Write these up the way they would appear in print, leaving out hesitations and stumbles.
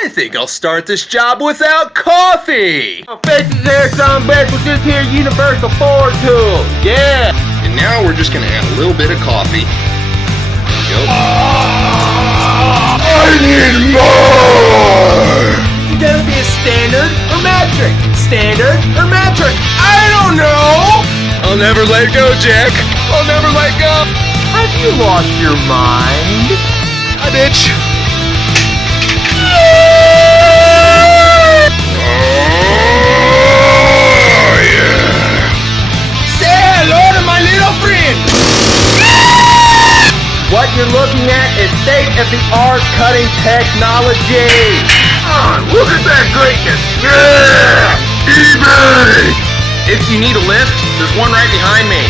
I think I'll start this job without coffee! Faces hair, some beds with this here universal power tool. Yeah! And now we're just gonna add a little bit of coffee. There we go. I need more! It's gonna be a standard or metric? Standard or metric? I don't know! I'll never let go, Jack! I'll never let go! Have you lost your mind? Hi, bitch! Oh, yeah! Say hello to my little friend! What you're looking at is state-of-the-art cutting technology! Look at that greatness! Yeah! eBay! If you need a lift, there's one right behind me.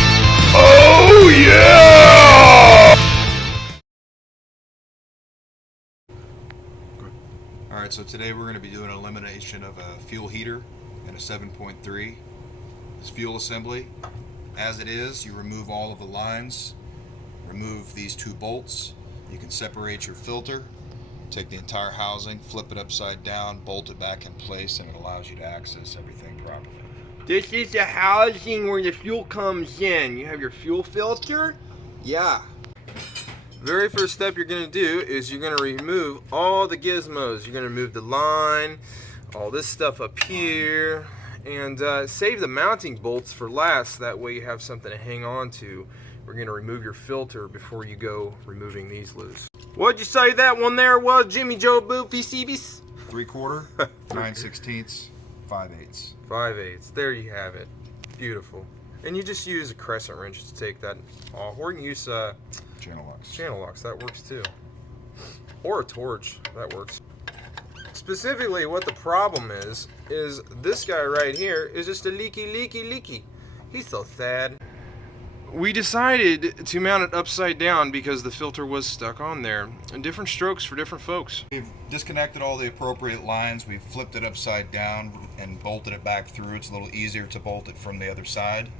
Oh, yeah! Alright, so today we're going to be doing an elimination of a fuel heater and a 7.3. This fuel assembly, as it is, you remove all of the lines, remove these two bolts, you can separate your filter, take the entire housing, flip it upside down, bolt it back in place, and it allows you to access everything properly. This is the housing where the fuel comes in. You have your fuel filter? Yeah. Very first step you're going to do is you're going to remove all the gizmos. You're going to remove the line, all this stuff up here, and save the mounting bolts for last. That way you have something to hang on to. We're going to remove your filter before you go removing these loose. What'd you say that one there was, Jimmy Joe Boofy Seabies? 3/4, 9/16, 5/8. 5/8. There you have it. Beautiful. And you just use a crescent wrench to take that off. Or you can use Channel locks. channel locks. That works too. Or a torch. That works. Specifically, what the problem is this guy right here is just a leaky. He's so sad. We decided to mount it upside down because the filter was stuck on there. And different strokes for different folks. We've disconnected all the appropriate lines, we've flipped it upside down and bolted it back through. It's a little easier to bolt it from the other side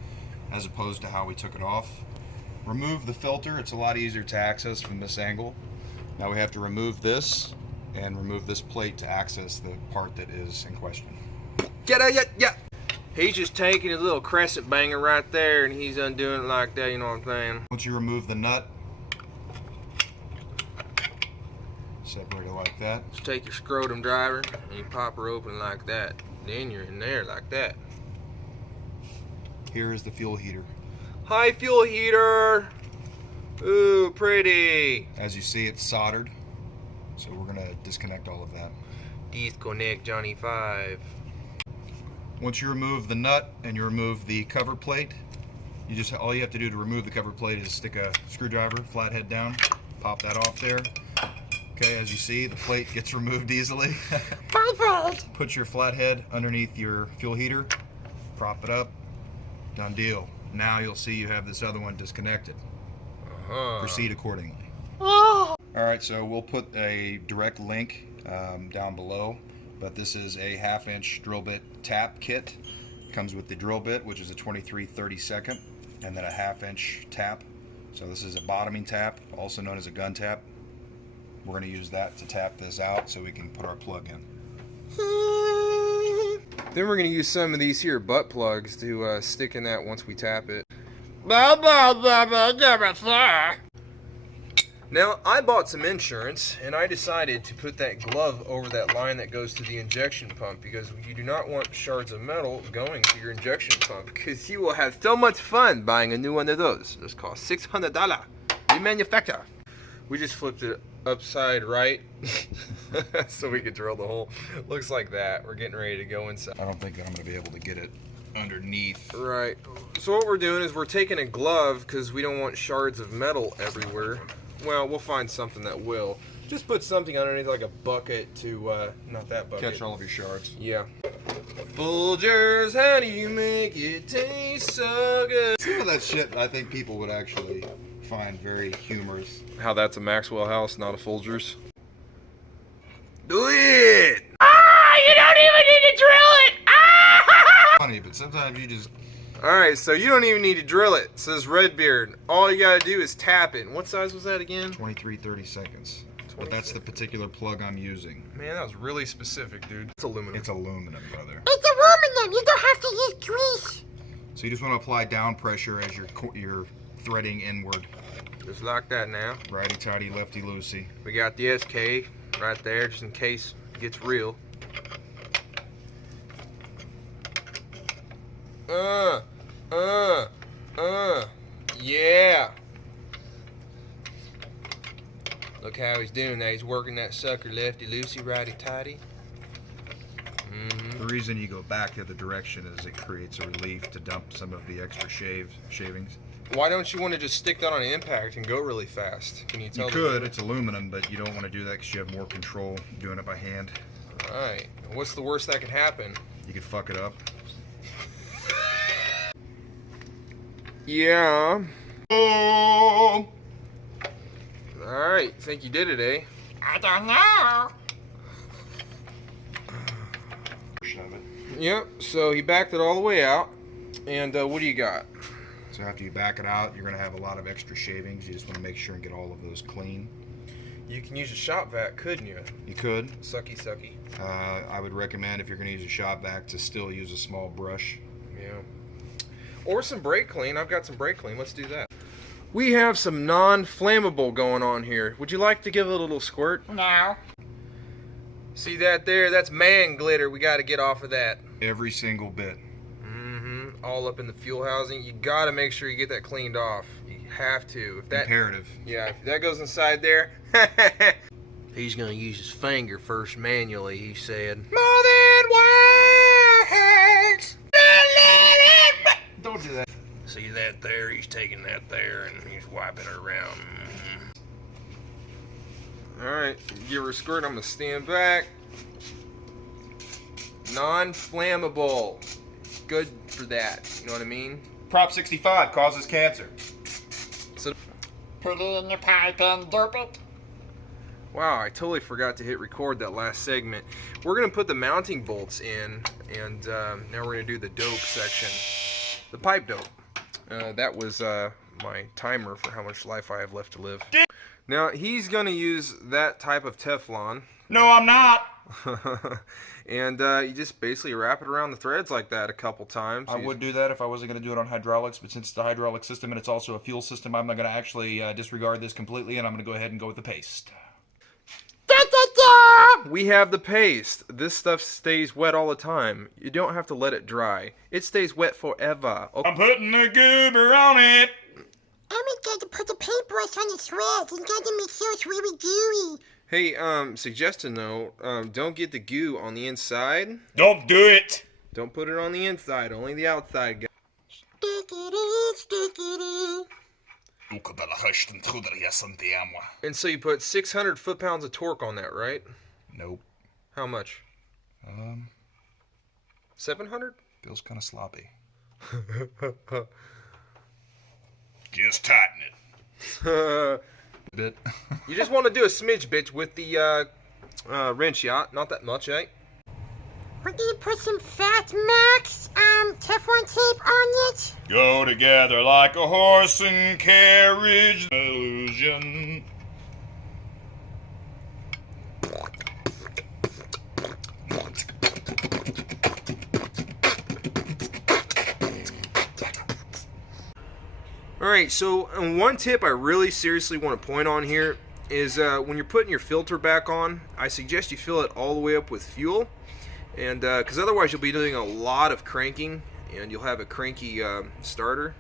as opposed to how we took it off. Remove the filter, it's a lot easier to access from this angle. Now we have to remove this and remove this plate to access the part that is in question. Get out, yeah. He's just taking his little crescent banger right there and he's undoing it like that, you know what I'm saying? Once you remove the nut, separate it like that. Just take your scrotum driver and you pop her open like that. Then you're in there like that. Here is the fuel heater. Hi, fuel heater. Ooh, pretty. As you see, it's soldered, so we're gonna disconnect all of that. Disconnect Johnny 5. Once you remove the nut and you remove the cover plate, all you have to do to remove the cover plate is stick a screwdriver flathead down, pop that off there. Okay, as you see, the plate gets removed easily. Perfect. Put your flathead underneath your fuel heater, prop it up, done deal. Now you'll see you have this other one disconnected. Proceed accordingly. Alright, so we'll put a direct link down below, but this is a 1/2" drill bit tap kit. Comes with the drill bit, which is a 23/32, and then a 1/2" tap. So this is a bottoming tap, also known as a gun tap. We're going to use that to tap this out so we can put our plug in. Then we're going to use some of these here butt plugs to stick in that once we tap it. Now, I bought some insurance, and I decided to put that glove over that line that goes to the injection pump, because you do not want shards of metal going to your injection pump, because you will have so much fun buying a new one of those. This costs $600. Remanufacture. We just flipped it upside right so we could drill the hole. Looks like that. We're getting ready to go inside. I don't think that I'm going to be able to get it underneath. Right. So what we're doing is we're taking a glove because we don't want shards of metal everywhere. Well, we'll find something that will. Just put something underneath, like a bucket to, not that bucket. Catch all of your shards. Yeah. Folgers, how do you make it taste so good? Some of that shit I think people would actually find very humorous. How that's a Maxwell House, not a Folgers. Do it! You don't even need to drill it! Funny, but sometimes you just... Alright, so you don't even need to drill it. It says Redbeard. All you gotta do is tap it. What size was that again? 23/32. But that's the particular plug I'm using. Man, that was really specific, dude. It's aluminum. It's aluminum, brother. It's aluminum. You don't have to use grease. So you just want to apply down pressure as you're threading inward. Just like that now. Righty-tighty, lefty-loosey. We got the SK right there, just in case it gets real. Yeah. Look how he's doing that. He's working that sucker lefty-loosey, righty-tighty. The reason you go back the other direction is it creates a relief to dump some of the extra shavings. Why don't you want to just stick that on impact and go really fast? Can you tell? You could. It's aluminum, but you don't want to do that because you have more control doing it by hand. Alright. What's the worst that could happen? You could fuck it up. Yeah. Oh! Alright. Think you did it, eh? I don't know. Yep. So he backed it all the way out. And what do you got? So after you back it out, you're going to have a lot of extra shavings. You just want to make sure and get all of those clean. You can use a shop vac, couldn't you? You could. Sucky, sucky. I would recommend if you're going to use a shop vac to still use a small brush. Yeah. Or some brake clean. I've got some brake clean. Let's do that. We have some non-flammable going on here. Would you like to give it a little squirt? No. See that there? That's man glitter. We got to get off of that. Every single bit. All up in the fuel housing. You got to make sure you get that cleaned off. You have to. If that, Imperative. Yeah, if that goes inside there. He's going to use his finger first manually, he said. More than words. Don't do that. See that there? He's taking that there and he's wiping it around. Alright, give her a squirt. I'm going to stand back. Non-flammable. Good for that. You know what I mean? Prop 65 causes cancer. So, Put it in your pipe and dope it. wow, I totally forgot to hit record that last segment. We're going to put the mounting bolts in, and now we're going to do the dope section. The pipe dope. That was my timer for how much life I have left to live. Now, he's going to use that type of Teflon. No, I'm not. And you just basically wrap it around the threads like that a couple times. I would do that if I wasn't going to do it on hydraulics, but since it's a hydraulic system and it's also a fuel system, I'm not going to actually disregard this completely, and I'm going to go ahead and go with the paste. We have the paste. This stuff stays wet all the time. You don't have to let it dry. It stays wet forever. Okay. I'm putting the goober on it. I'm going to put the paintbrush on the threads and got to make sure it's really gooey. Hey, suggestion though, don't get the goo on the inside. Don't do it. Don't put it on the inside, only the outside. Stickity, stickity. And so you put 600 foot-pounds of torque on that, right? Nope. How much? 700? Feels kind of sloppy. Just tighten it. Bit. You just want to do a smidge, bitch, with the wrench yacht. Not that much, eh? We're going to put some Fat Max Teflon tape on it. Go together like a horse and carriage illusion. Alright, so one tip I really seriously want to point on here is when you're putting your filter back on, I suggest you fill it all the way up with fuel, and because otherwise you'll be doing a lot of cranking and you'll have a cranky starter.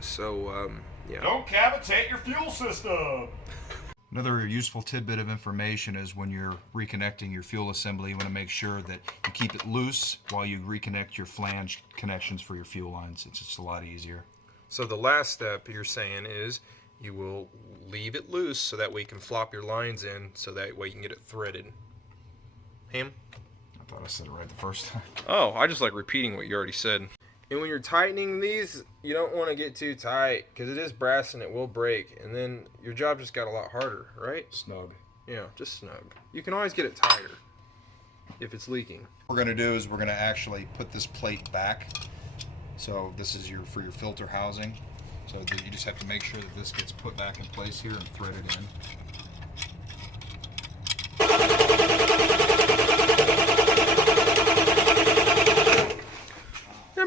So yeah. Don't cavitate your fuel system. Another useful tidbit of information is when you're reconnecting your fuel assembly, you want to make sure that you keep it loose while you reconnect your flange connections for your fuel lines. It's just a lot easier. So the last step you're saying is you will leave it loose so that way you can flop your lines in so that way you can get it threaded. Him? I thought I said it right the first time. Oh, I just like repeating what you already said. And when you're tightening these, you don't want to get too tight because it is brass and it will break. And then your job just got a lot harder, right? Snug. Yeah, just snug. You can always get it tighter if it's leaking. What we're going to do is we're going to actually put this plate back. So this is for your filter housing. So you just have to make sure that this gets put back in place here and threaded in.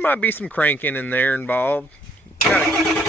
might be some cranking in there involved. Gotta...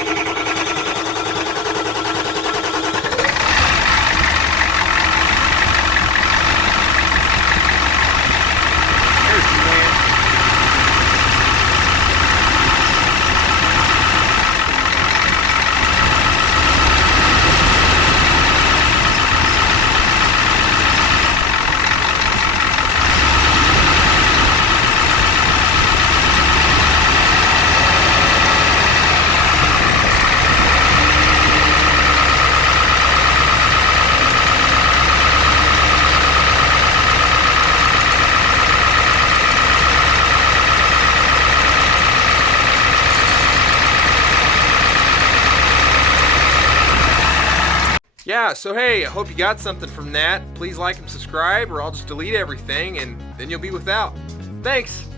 Yeah, so hey, I hope you got something from that. Please like and subscribe, or I'll just delete everything and then you'll be without. Thanks!